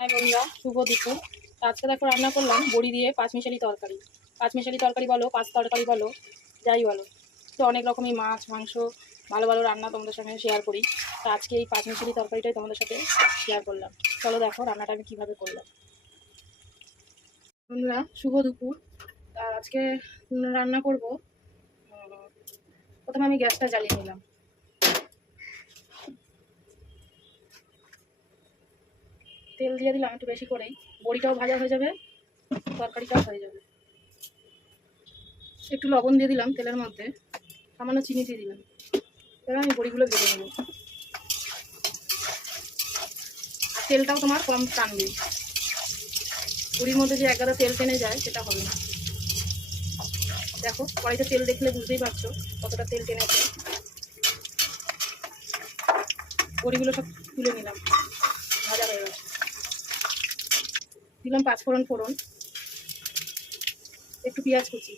হ্যাঁ বন্ধুরা, শুভ দুপুর। আজকে দেখো রান্না করলাম বড়ি দিয়ে পাঁচমিশালি তরকারি। পাঁচমিশালি তরকারি বলো, পাঁচ তরকারি বলো, যাই বলো, তো অনেক রকমই মাছ মাংস ভালো ভালো রান্না তোমাদের সঙ্গে শেয়ার করি। তো আজকে এই পাঁচমিশালি তরকারিটাই তোমাদের সাথে শেয়ার করলাম। চলো দেখো রান্নাটা আমি কীভাবে করলাম। বন্ধুরা, শুভ দুপুর। আর আজকে রান্না করব। প্রথমে আমি গ্যাসটা জ্বালিয়ে নিলাম। তেল দিয়ে দিলাম একটু বেশি করেই, বড়িটাও ভাজা হয়ে যাবে, তরকারিটাও হয়ে যাবে। একটু লবণ দিয়ে দিলাম তেলের মধ্যে, সামান্য চিনি দিয়ে দিলাম। এবার আমি বড়িগুলো ভেজে নেব। আর তেলটাও তোমার কম টানবে, বড়ির মধ্যে যে একগাদা তেল টেনে যায় সেটা হবে না। দেখো কড়াইতে তেল দেখলে বুঝতেই পারছো কতটা তেল টেনেছে। বড়িগুলো সব তুলে নিলাম, ভাজা হয়ে গেছে। দিলাম পাঁচফোড়ন, ফোড়ন, একটু পেঁয়াজ কুচি,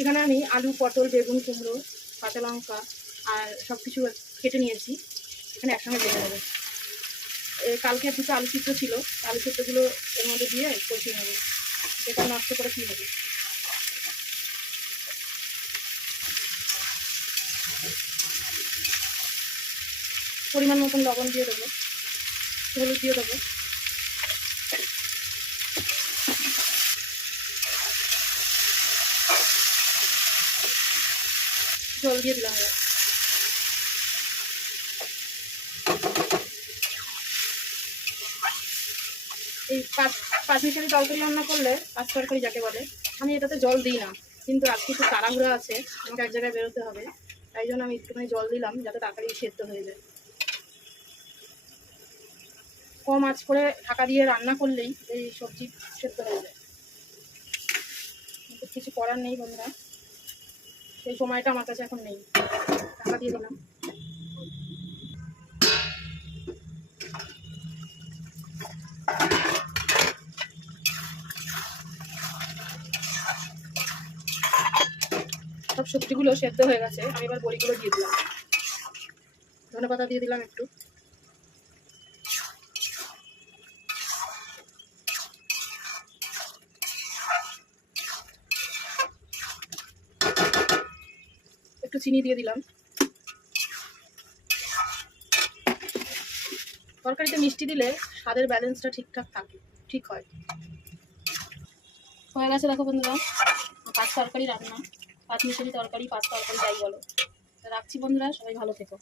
এখানে আমি আলু, পটল, বেগুন, কুমড়ো, কাঁচা লঙ্কা আর সব কিছু কেটে নিয়েছি। এখানে একসঙ্গে ভেজে নেবো। কালকে দুটো আলু সিদ্ধ ছিল, আলু সিদ্ধগুলো এর মধ্যে দিয়ে কষিয়ে নেবো। এটা নষ্ট করে কী হবে। পরিমাণ মতন লবণ দিয়ে দেবো, হলুদ দিয়ে দেবো, জল দিয়ে দিলাম। এই পাঁচমিশালি তরকারি রান্না করলে, পাঁচ তরকারি যাকে বলে, আমি এটাতে জল দিই না, কিন্তু আজকে একটু তাড়াহুড়ো আছে, আমাকে এক জায়গায় বেরোতে হবে, তাই জন্য আমি একটুখানি জল দিলাম যাতে তাড়াতাড়ি সেদ্ধ হয়ে যায়। কম আঁচ করে ঢাকা দিয়ে রান্না করলেই এই সবজি সেদ্ধ হয়ে যায়। কিন্তু কিছু করার নেই বন্ধুরা, সেই সময়টা আমার কাছে এখন নেই। ঢাকা দিয়ে দিলাম। সব সবজিগুলো সেদ্ধ হয়ে গেছে, আমি এবার বড়িগুলো দিয়ে দিলাম। ধনেপাতা দিয়ে দিলাম একটু, একটু চিনি দিয়ে দিলাম। তরকারিতে মিষ্টি দিলে স্বাদের ব্যালেন্সটা ঠিকঠাক থাকে, ঠিক হয়। হয়ে গেছে দেখো বন্ধুরা, পাঁচ তরকারি রান্না, পাঁচমিশালি তরকারি, পাঁচ তরকারি যাই বলো। রাখছি বন্ধুরা, সবাই ভালো থেকো।